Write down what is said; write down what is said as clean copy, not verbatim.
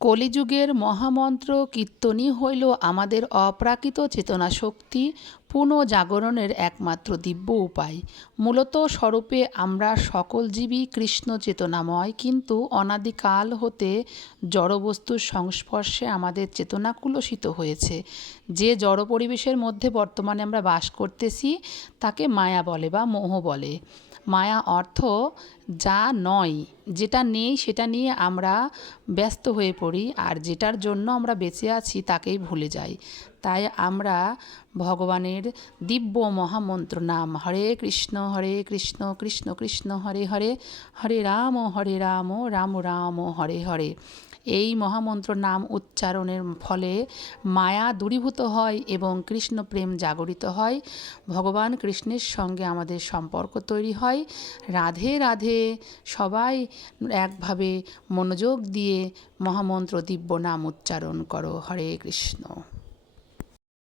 কলিযুগের মহামন্ত্র কীর্তনই হইল আমাদের অপ্রাকৃত চেতনা শক্তি পুনঃজাগরণের একমাত্র দিব্য উপায়। মূলত স্বরূপে আমরা সকল জীবই কৃষ্ণ চেতনাময়, কিন্তু অনাদিকাল হতে জড়বস্তুর সংস্পর্শে আমাদের চেতনা কুলসিত হয়েছে। যে জড় পরিবেশের মধ্যে বর্তমানে আমরা বাস করতেছি তাকে মায়া বলে বা মোহ বলে। মায়া অর্থ যা নয়, যেটা নেই সেটা নিয়ে আমরা ব্যস্ত হয়ে পড়ি, আর যেটার জন্য আমরা বেঁচে আছি তাকেই ভুলে যাই। তাই আমরা ভগবানের দিব্য মহামন্ত্র নাম হরে কৃষ্ণ কৃষ্ণ কৃষ্ণ হরে হরে, হরে রাম রাম রাম হরে হরে, এই মহামন্ত্র নাম উচ্চারণের ফলে মায়া দূরীভূত হয় এবং কৃষ্ণ প্রেম জাগরিত হয়। ভগবান কৃষ্ণের সঙ্গে আমাদের সম্পর্ক তৈরি হয়। রাধে রাধে। সবাই একভাবে মনোযোগ দিয়ে মহামন্ত্র দিব্য নাম উচ্চারণ করো। হরে কৃষ্ণ।